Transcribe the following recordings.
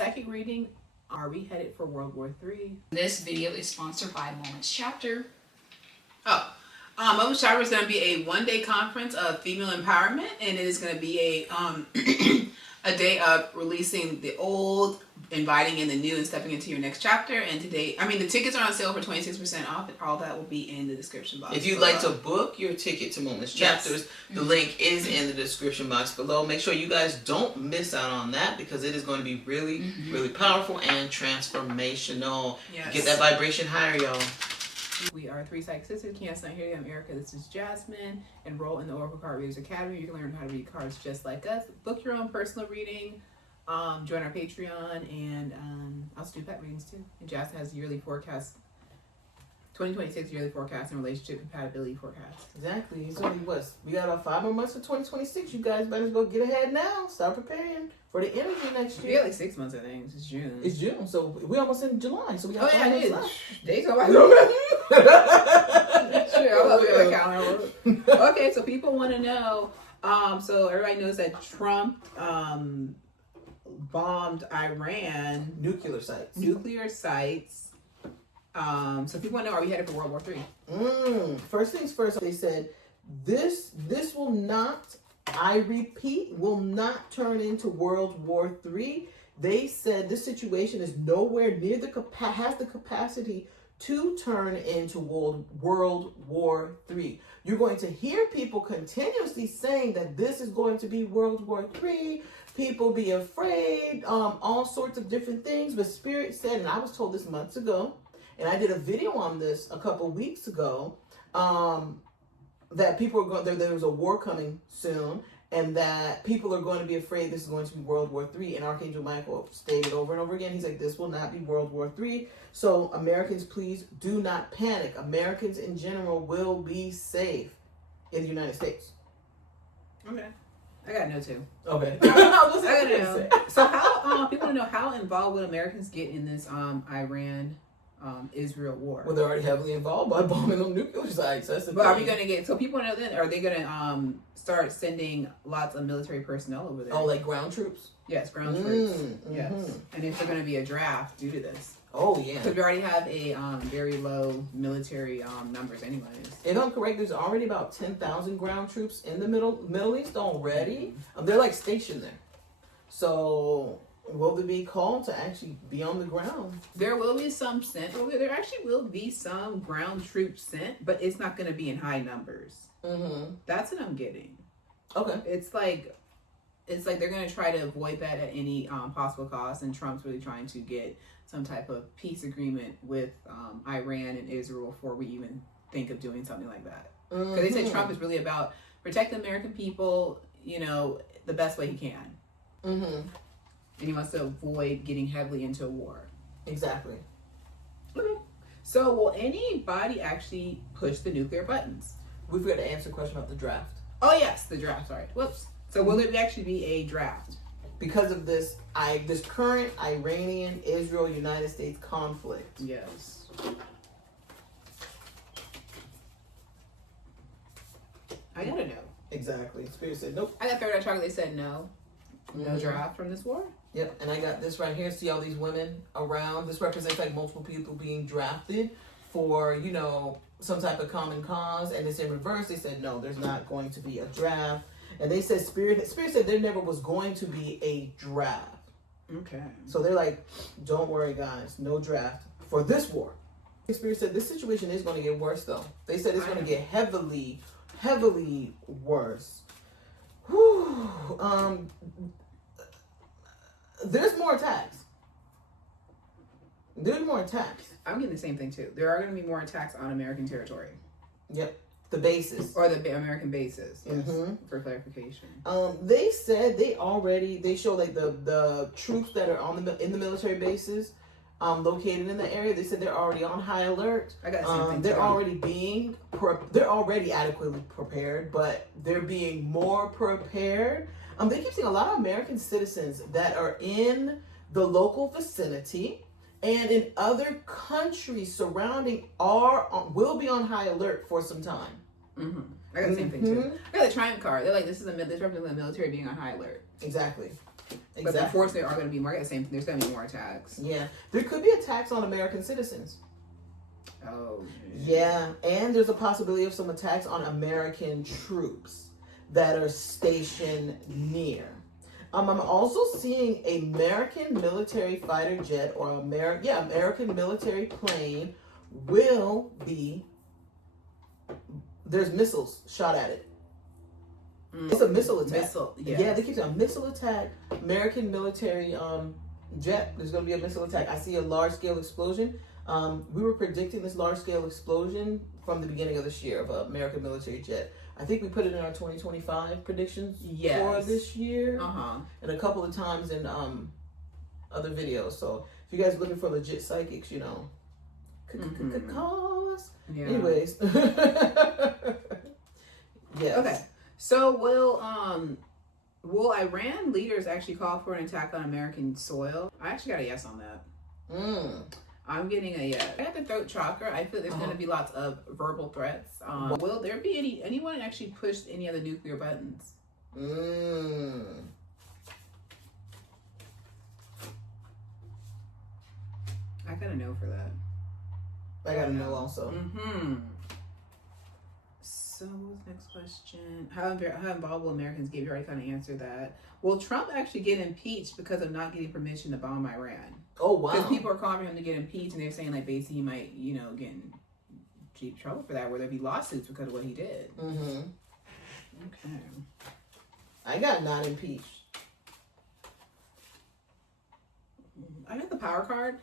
second reading. Are we headed for World War III? This video is sponsored by Moments Chapter. Moments Chapter is going to be a one-day conference of female empowerment, and it is going to be a day of releasing the old, inviting in the new, and stepping into your next chapter. And today, the tickets are on sale for 26% off, and all that will be in the description box. If you'd like to book your ticket to Moments Chapters, the link is in the description box below. Make sure you guys don't miss out on that because it is going to be really, really powerful and transformational. Yes. Get that vibration higher, y'all. We are three psychic sisters. Can't not hear you. I'm Erica. This is Jasmine. Enroll in the Oracle Card Readers Academy. You can learn how to read cards just like us. Book your own personal reading. Join our Patreon, and also do pet readings too. And Jasmine has yearly forecast, 2026 yearly forecast and relationship compatibility forecast. Exactly. It's only we got about 5 more months for 2026. You guys better go get ahead now. Start preparing for the energy next year. We got like 6 months, I think. It's June. It's June, so we almost in July. So we got 5 months left. Days go by. Okay, so people want to know. So everybody knows that Trump bombed Iran Nuclear sites. So people want to know: are we headed for World War III? First things first. They said this will not. I repeat, will not turn into World War III. They said this situation is nowhere near has the capacity to turn into World War III. You're going to hear people continuously saying that this is going to be World War III. People be afraid, all sorts of different things. But Spirit said, and I was told this months ago, and I did a video on this a couple weeks ago, that people are going, there's a war coming soon, and that people are going to be afraid this is going to be World War III. And Archangel Michael stated over and over again, he's like, this will not be World War III. So Americans, please do not panic. Americans in general will be safe in the United States. Okay. I gotta know too. Okay. I gotta know. So how people want to know how involved would Americans get in this Iran Israel war? Well, they're already heavily involved by bombing them nuclear sites. That's the But thing. are we gonna get? So people know then. Are they gonna start sending lots of military personnel over there? Oh, like ground troops? Yes, ground troops. Yes. And if there's gonna be a draft due to this. Oh yeah. Because we already have a very low military numbers, anyways. If I'm correct, there's already about 10,000 ground troops in the Middle East already. They're like stationed there. So will they be called to actually be on the ground? There will be some sent over there. There actually will be some ground troops sent, but it's not going to be in high numbers. That's what I'm getting. Okay. It's like they're going to try to avoid that at any possible cost, and Trump's really trying to get some type of peace agreement with Iran and Israel before we even think of doing something like that. Because they say Trump is really about protecting the American people, the best way he can. And he wants to avoid getting heavily into a war. Exactly. Okay. So will anybody actually push the nuclear buttons? We forgot to answer the question about the draft. Oh yes, the draft. Sorry. Whoops. So will there actually be a draft? Because of this current Iranian-Israel-United States conflict. Yes. I gotta know. Exactly. Spirit said nope. I got Third Eye Chakra. They said no. No draft from this war. Yep. And I got this right here. See all these women around. This represents like multiple people being drafted for, some type of common cause. And it's in reverse. They said no, there's not going to be a draft. And they said Spirit said there never was going to be a draft. Okay. So they're like, don't worry, guys, no draft for this war. Spirit said this situation is going to get worse, though. They said it's going to get heavily, heavily worse. Whew. There's more attacks. There's more attacks. I'm getting the same thing too. There are going to be more attacks on American territory. Yep. The bases. Or the American bases, yes, for clarification. They said they show like the troops that are in the military bases located in the area. They said they're already on high alert. I got the same thing. They're already adequately prepared, but they're being more prepared. They keep seeing a lot of American citizens that are in the local vicinity and in other countries surrounding will be on high alert for some time. I got the same thing too. I got the Triumph card. They're like, this represents the military being on high alert. Exactly. But unfortunately, there are going to be more. The same thing. There's going to be more attacks. Yeah, there could be attacks on American citizens. Oh. Yeah, and there's a possibility of some attacks on American troops that are stationed near. I'm also seeing American military fighter jet or American military plane will be. There's missiles shot at it. It's a missile attack. Yeah, they keep saying missile attack. American military jet. There's going to be a missile attack. I see a large scale explosion. We were predicting this large scale explosion from the beginning of this year of an American military jet. I think we put it in our 2025 predictions for this year, and a couple of times in other videos. So if you guys are looking for legit psychics, you know, call us. Yeah. Anyways, yes. Okay. So will Iran leaders actually call for an attack on American soil? I actually got a yes on that. I'm getting a yes. I got the throat chakra. I feel there's going to be lots of verbal threats. Will there be anyone actually push any of the nuclear buttons? I got a no for that. I got a no also. So what's the next question? How involved will Americans get? You already kind of answered that. Will Trump actually get impeached because of not getting permission to bomb Iran? Oh, wow. Because people are calling for him to get impeached, and they're saying, like, basically he might, you know, get in deep trouble for that, where there'd be lawsuits because of what he did. Okay. I got not impeached. I got the power card.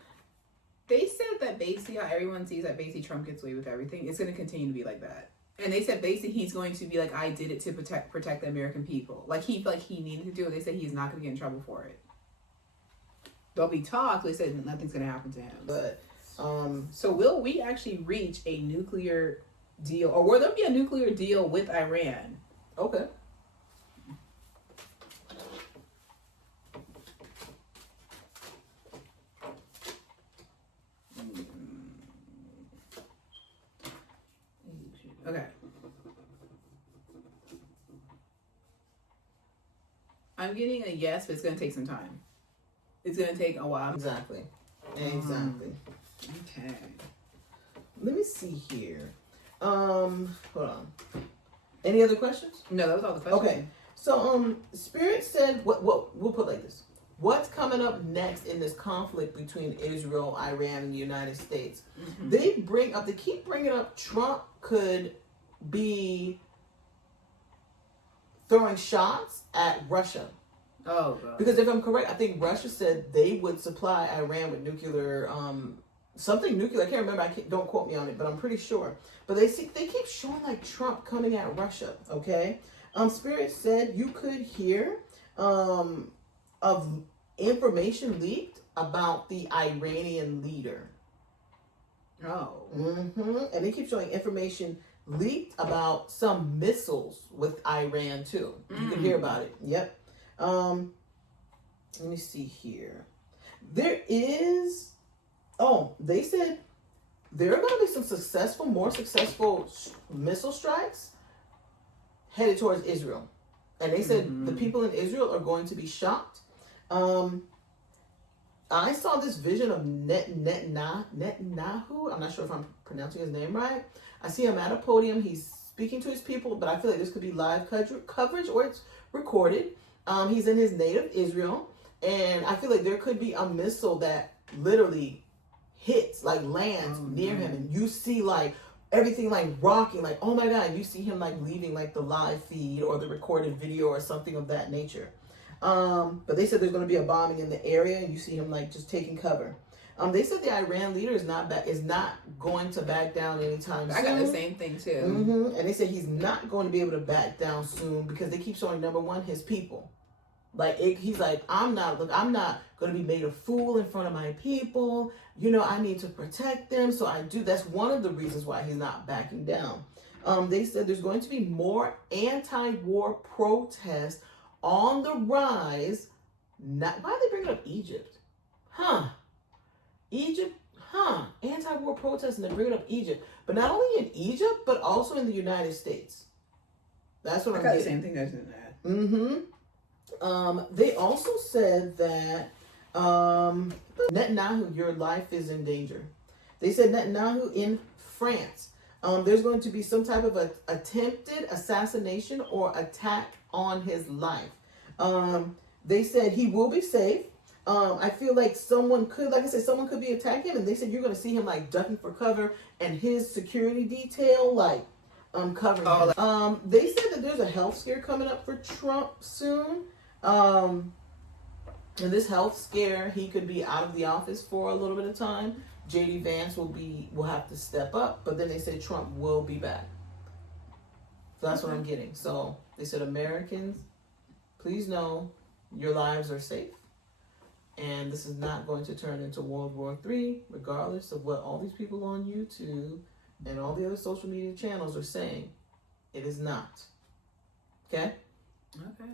They said that basically how everyone sees that basically Trump gets away with everything, it's going to continue to be like that. And they said basically he's going to be like, I did it to protect the American people. Like he felt like he needed to do it. They said he's not going to get in trouble for it. There'll be talk. They said nothing's going to happen to him. But so will we actually reach a nuclear deal, or will there be a nuclear deal with Iran? Okay. Okay. I'm getting a yes, but it's going to take some time. It's going to take a while. Exactly. Okay. Let me see here. Hold on. Any other questions? No, that was all the questions. Okay. So, Spirit said, what we'll put like this. What's coming up next in this conflict between Israel, Iran, and the United States? They keep bringing up Trump could be throwing shots at Russia. Oh, God. Because if I'm correct, I think Russia said they would supply Iran with nuclear, something nuclear. I can't remember. Don't quote me on it, but I'm pretty sure. But they keep showing like Trump coming at Russia. Okay. Spirit said you could hear of information leaked about the Iranian leader. Oh. And they keep showing information leaked about some missiles with Iran too. You can hear about it. Yep. Let me see here. There is. Oh, they said there are going to be some more successful missile strikes headed towards Israel, and they said the people in Israel are going to be shocked. I saw this vision of Netanyahu. I'm not sure if I'm pronouncing his name right. I see him at a podium. He's speaking to his people, but I feel like this could be live coverage or it's recorded. He's in his native Israel, and I feel like there could be a missile that literally hits, like lands near him, and you see like everything like rocking, like, oh my God, you see him like leaving like the live feed or the recorded video or something of that nature. But they said there's going to be a bombing in the area, and you see him like just taking cover. They said the Iran leader is not going to back down anytime soon. I got the same thing too. And they said he's not going to be able to back down soon because they keep showing, number one, his people. Like he's like, I'm not going to be made a fool in front of my people. You know, I need to protect them. So I do. That's one of the reasons why he's not backing down. They said there's going to be more anti-war protests on the rise. Why are they bringing up Egypt? Egypt, anti-war protests, and they're bringing up Egypt. But not only in Egypt, but also in the United States. That's what I'm getting. The same thing that's in that. They also said that Netanyahu, your life is in danger. They said Netanyahu in France. There's going to be some type of attempted assassination or attack on his life. They said he will be safe. I feel like someone could be attacking him, and they said you're going to see him like ducking for cover, and his security detail like covering him. They said that there's a health scare coming up for Trump soon. And this health scare, he could be out of the office for a little bit of time. JD Vance will have to step up, but then they said Trump will be back. So that's what I'm getting. So they said, Americans, please know your lives are safe, and this is not going to turn into World War III, regardless of what all these people on YouTube and all the other social media channels are saying. It is not. Okay? Okay.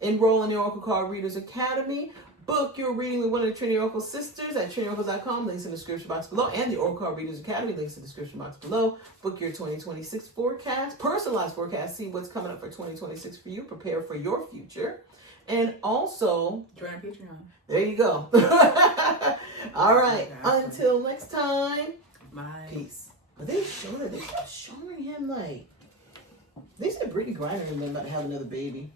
Enroll in the Oracle Card Readers Academy. Book your reading with one of the Trinity Oracles sisters at TrinityOracles.com. Links in the description box below. And the Oracle Card Readers Academy. Links in the description box below. Book your 2026 forecast. Personalized forecast. See what's coming up for 2026 for you. Prepare for your future. And also, join our Patreon. There you go. All right. Until next time. Bye. Peace. But they kept showing him like, they said Brittany Griner and them about to have another baby.